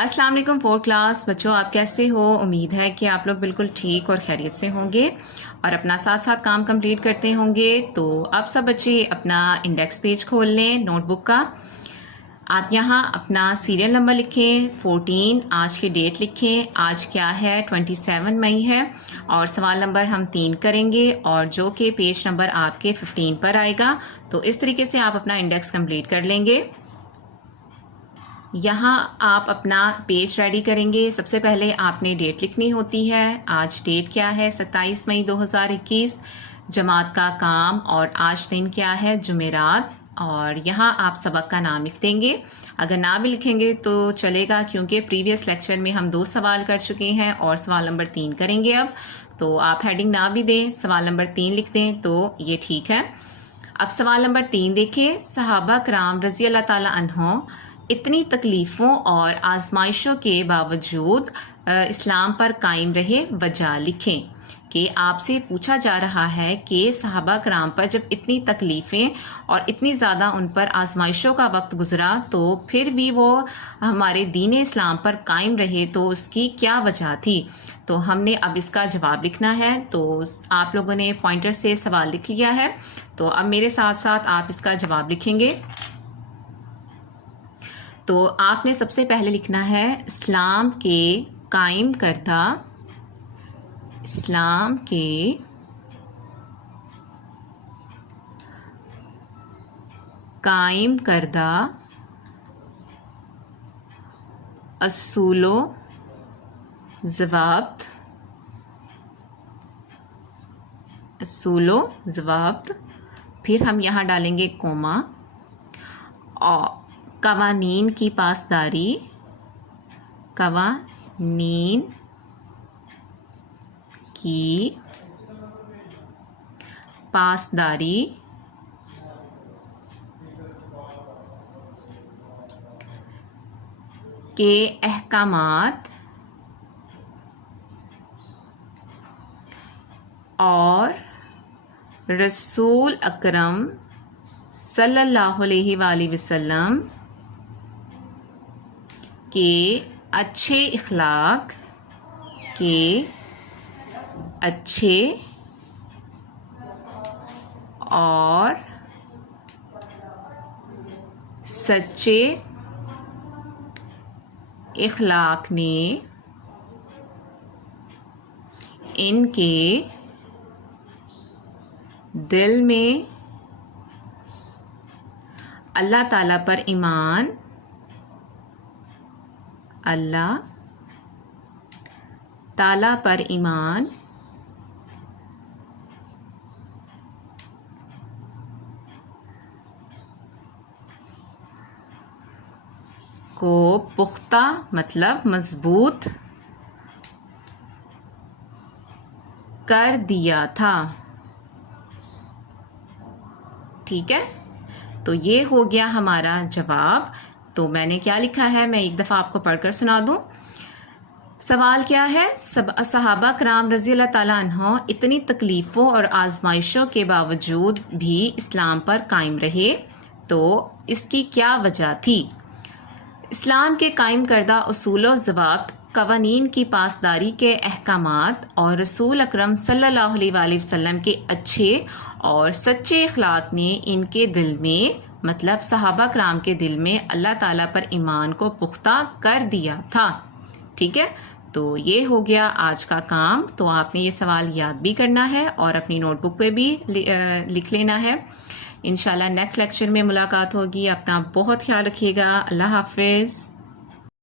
अस्सलाम वालेकुम fourth class बच्चों, आप कैसे हो। उम्मीद है कि आप लोग बिल्कुल ठीक और खैरियत से होंगे और अपना साथ साथ काम कंप्लीट करते होंगे। तो अब सब बच्चे अपना इंडेक्स पेज खोल लें नोटबुक का। आप यहाँ अपना सीरियल नंबर लिखें 14, आज की डेट लिखें। आज क्या है 27 मई है और सवाल नंबर हम 3 करेंगे और जो कि पेज नंबर आपके 15 पर आएगा। तो इस तरीके से आप अपना इंडेक्स कंप्लीट कर लेंगे। यहाँ आप अपना पेज रेडी करेंगे। सबसे पहले आपने डेट लिखनी होती है। आज डेट क्या है 27 मई 2021। जमात का काम और आज दिन क्या है जुमेरात। और यहाँ आप सबक का नाम लिख देंगे। अगर ना भी लिखेंगे तो चलेगा क्योंकि प्रीवियस लेक्चर में हम 2 सवाल कर चुके हैं और सवाल नंबर 3 करेंगे अब। तो आप हेडिंग ना भी दें, सवाल नंबर 3 लिख दें तो ये ठीक है। अब सवाल नंबर 3 देखें। सहाबा कराम रज़ी अल्लाह ताला अन्हों इतनी तकलीफ़ों और आजमाइशों के बावजूद इस्लाम पर कायम रहे, वजह लिखें। कि आपसे पूछा जा रहा है कि सहाबा कराम पर जब इतनी तकलीफ़ें और इतनी ज़्यादा उन पर आजमाइशों का वक्त गुज़रा तो फिर भी वो हमारे दीन इस्लाम पर कायम रहे, तो उसकी क्या वजह थी। तो हमने अब इसका जवाब लिखना है। तो आप लोगों ने पॉइंटर से सवाल लिख लिया है, तो अब मेरे साथ साथ आप इसका जवाब लिखेंगे। तो आपने सबसे पहले लिखना है इस्लाम के कायम करदा, इस्लाम के कायम करदा असूलो ज़वाब्त, असूलो ज़वाब्त। फिर हम यहाँ डालेंगे कोमा। और कवानीन की पासदारी, कवानीन की पासदारी के अहकामात और रसूल अकरम सल्लल्लाहु अलैहि वसल्लम के अच्छे इखलाक, के अच्छे और सच्चे इखलाक ने इनके दिल में अल्लाह ताला पर ईमान, अल्लाह ताला पर ईमान को पुख्ता मतलब मजबूत कर दिया था। ठीक है, तो ये हो गया हमारा जवाब। तो मैंने क्या लिखा है मैं एक दफ़ा आपको पढ़कर सुना दूं। सवाल क्या है, सहाबा कराम रज़ी अल्लाह ताला अन्हों इतनी तकलीफ़ों और आजमाइशों के बावजूद भी इस्लाम पर कायम रहे, तो इसकी क्या वजह थी। इस्लाम के कायम करदा उसूल व ज़वाब्त, कवानीन की पासदारी के अहकामात और रसूल अकरम सल्लल्लाहु अलैहि वसल्लम के अच्छे और सच्चे अखलाक ने इनके दिल में मतलब सहाबा कराम के दिल में अल्लाह ताला पर ईमान को पुख्ता कर दिया था। ठीक है, तो ये हो गया आज का काम। तो आपने ये सवाल याद भी करना है और अपनी नोटबुक पे भी लिख लेना है। इंशाल्लाह नेक्स्ट लेक्चर में मुलाकात होगी। अपना बहुत ख्याल रखिएगा। अल्लाह हाफिज़।